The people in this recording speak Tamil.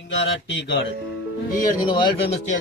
Singara Tea Garden. Here is the world famous tea.